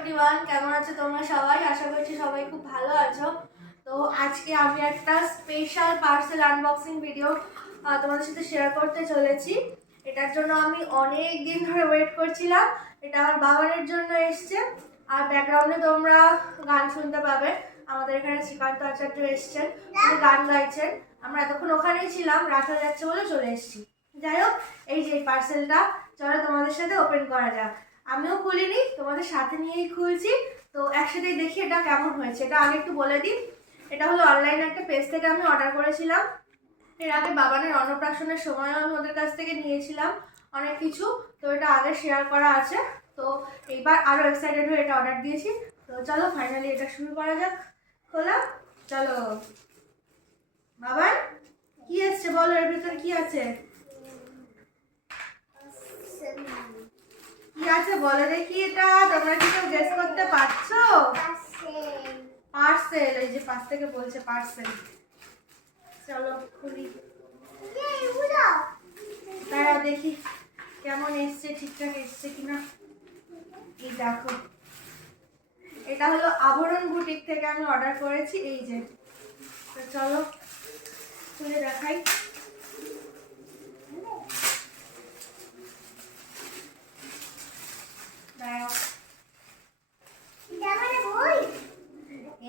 Everyone, কেমন আছো তোমরা সবাই? আশা করছি সবাই খুব ভালো আছো। তো আজকে আমি একটা স্পেশাল পার্সেল আনবক্সিং ভিডিও তোমাদের সাথে শেয়ার করতে চলেছি। এটার জন্য আমি অনেক দিন ধরে ওয়েট করছিলাম। এটা আমার বাবানের জন্য এসছে। আর ব্যাকগ্রাউন্ডে তোমরা গান শুনতে পাবে। আমাদের এখানে শ্রীকান্ত আচার্য এসছেন, উনি গান গাইছেন। আমরা এতক্ষণ ওখানেই ছিলাম, রাত হয়ে যাচ্ছে বলে চলে এসেছি। যাই হোক, এই যে পার্সেলটা, চলো তোমাদের সাথে ওপেন করা যাক। আমিও খুলিনি, তোমাদের সাথে নিয়েই খুলছি। তো একসাথেই দেখি এটা কেমন হয়েছে। এটা আগে একটু বলে দিই, এটা হলো অনলাইন একটা পেজ থেকে আমি অর্ডার করেছিলাম। এর আগে বাবানের অন্নপ্রাশনের সময়ও আমি ওদের কাছ থেকে নিয়েছিলাম অনেক কিছু। তো এটা আগে শেয়ার করা আছে। তো এইবার আরও এক্সাইটেড হয়ে এটা অর্ডার দিয়েছি। তো চলো ফাইনালি এটা শুরু করা যাক। খোলা, চলো। বাবার কি এসছে বলো, এর ভিতরে কি আছে? কি আছে বলো দেখি। এটা তোমরা কি কেউ গেস করতে পারছো? পার্সেল। এই যে পাশ থেকে বলছে পার্সেল। চলো খুলি, দাঁড়াও দেখি কেমন এসছে, ঠিকঠাক এসছে কিনা। এই দেখো, এটা হলো আভরণ বুটিক থেকে আমি অর্ডার করেছি। এই যে, তো চলো খুলে দেখাই।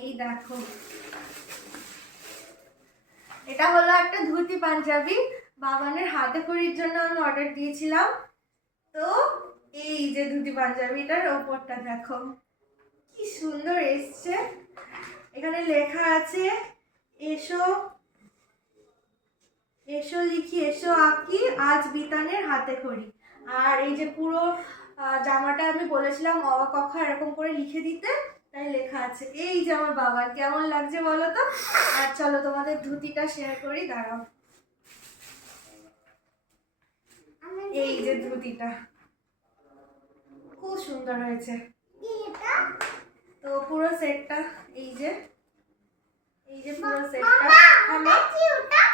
এই দেখো, এটা হলো একটা ধুতি পাঞ্জাবি। বাবানের হাতে খড়ির জন্য আমি অর্ডার দিয়েছিলাম। তো এই যে ধুতি পাঞ্জাবিটার ওপরটা দেখো কি সুন্দর এসছে। এখানে লেখা আছে এসো এসো লিখি, এসো আঁকি, আজ বিতানের হাতে খড়ি। আর এই যে পুরো জামাটা আমি বলেছিলাম অ ক খ এরকম করে লিখে দিতে, তাই লেখা আছে। এই যে আমার বাবার কেমন লাগছে বলো তো। আর চলো তোমাদের ধুতিটা শেয়ার করি, দাঁড়াও। এই যে ধুতিটা খুব সুন্দর হয়েছে। তো পুরো সেটটা, এই যে পুরো সেটটা।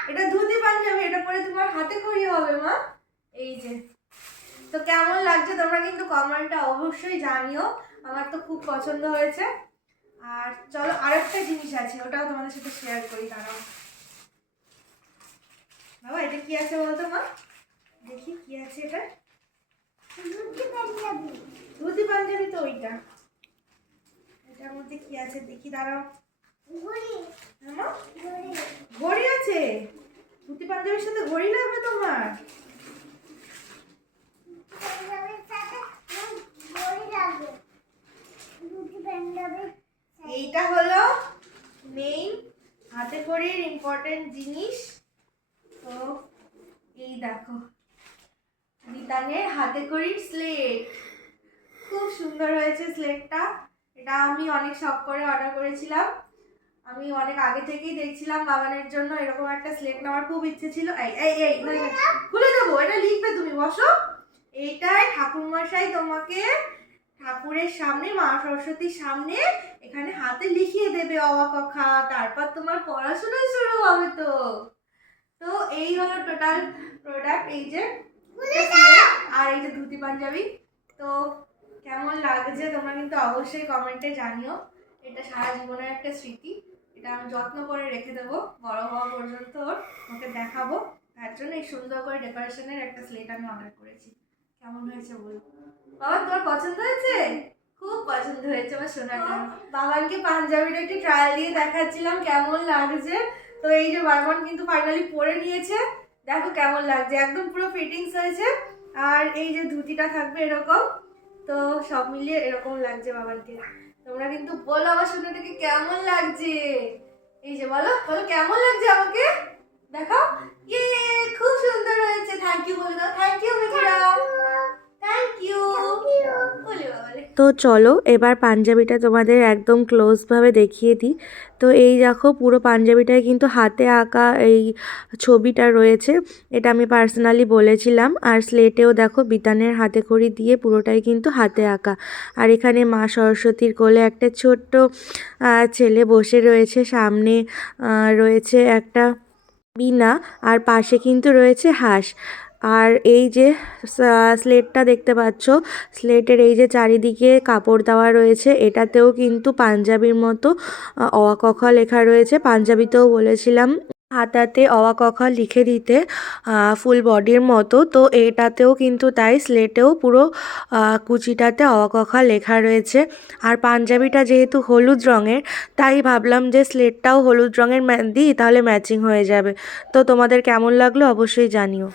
এটা ধুতি পাঞ্জাবি, এটা পরে তোমার হাতে খড়ি হবে মা। এই যে, তো কেমন লাগছে তোমরা কিন্তু কমেন্টটা অবশ্যই জানিও। আমার তো খুব পছন্দ হয়েছে। আর চলো আরেকটা জিনিস আছে, ওটাও তোমাদের সাথে শেয়ার করি, দাঁড়াও। বাবা এটা কি আছে বলতো মা, দেখি কি আছে এটা। ধুতি পাঞ্জাবি তো ওইটা, এটার মধ্যে কি আছে দেখি, দাঁড়াও। ঘড়ি আছে? ধুতি পাঞ্জাবির সাথে ঘড়ি লাগবে তোমার? এইটা হলো মেইন হাতে খড়ির ইম্পর্টেন্ট জিনিস। তো এই দেখো, বিতানের হাতে খড়ির স্লেট। খুব সুন্দর হয়েছে স্লেটটা। এটা আমি অনেক শখ করে অর্ডার করেছিলাম। আমি অনেক আগে থেকেই দেখছিলাম বাবানের জন্য এরকম একটা স্লেট নেওয়ার খুব ইচ্ছে ছিল। এই এই এই খুলে দেবো, এটা লিখবে তুমি, বসো। এইটাই ঠাকুরমশাই তোমাকে ঠাকুরের সামনে, মা সরস্বতীর সামনে এখানে হাতে লিখিয়ে দেবে অ ক খ, তারপর তোমার পড়াশোনা শুরু হবে। তো তো এই হলো টোটাল প্রোডাক্ট। এই যে আর এই যে ধুতি পাঞ্জাবি। তো কেমন লাগছে তোমরা কিন্তু অবশ্যই কমেন্টে জানিও। এটা সারা জীবনের একটা স্মৃতি। এটা আমি যত্ন করে রেখে দেবো, বড় হওয়া পর্যন্ত ওকে দেখাবো। তার জন্য এই সুন্দর করে ডেকোরেশনের একটা স্লেট আমি অর্ডার করেছি। কেমন হয়েছে বলো বাবা, তোমার পছন্দ হয়েছে? খুব পছন্দ হয়েছে আমার সোনাটা। বাবানকে পাঞ্জাবিটা একটু ট্রায়াল দিয়ে দেখাচ্ছিলাম কেমন লাগছে। তো এই যে বারবার কিন্তু ফাইনালি পরে নিয়েছে, দেখো কেমন লাগছে, একদম পুরো ফিটিংস হয়েছে। আর এই যে ধুতিটা থাকবে এরকম। তো সব মিলিয়ে এরকম লাগছে বাবানকে। তোমরা কিন্তু বলো আমার সোনাটাকে কেমন লাগছে। এই যে বলো বলো কেমন লাগছে আমাকে, দেখো। ইয়ে, খুব সুন্দর হয়েছে। থ্যাংক ইউ বলে দাও। থ্যাংক ইউ বেবিরা, থ্যাংক ইউ। তো চলো এবার পাঞ্জাবিটা তোমাদের একদম ক্লোজভাবে দেখিয়ে দিই। তো এই দেখো পুরো পাঞ্জাবিটায় কিন্তু হাতে আঁকা এই ছবিটা রয়েছে। এটা আমি পার্সোনালি বলেছিলাম। আর স্লেটেও দেখো বিতানের হাতে খড়ি দিয়ে পুরোটাই কিন্তু হাতে আঁকা। আর এখানে মা সরস্বতীর কোলে একটা ছোট্ট ছেলে বসে রয়েছে, সামনে রয়েছে একটা বীণা, আর পাশে কিন্তু রয়েছে হাঁস। আর এই যে স্লেটটা দেখতে পাচ্ছ, স্লেটের এই যে চারিদিকে কাপড় দেওয়া রয়েছে, এটাতেও কিন্তু পাঞ্জাবির মতো অ আ ক খ লেখা রয়েছে। পাঞ্জাবিতেও বলেছিলাম হাতাতে অ আ ক খ লিখে দিতে ফুল বডির মতো, তো এটাতেও কিন্তু তাই, স্লেটেও পুরো কুচিটাতে অ আ ক খ লেখা রয়েছে। আর পাঞ্জাবিটা যেহেতু হলুদ রঙের, তাই ভাবলাম যে স্লেটটাও হলুদ রঙের দিই, তাহলে ম্যাচিং হয়ে যাবে। তো তোমাদের কেমন লাগলো অবশ্যই জানিও।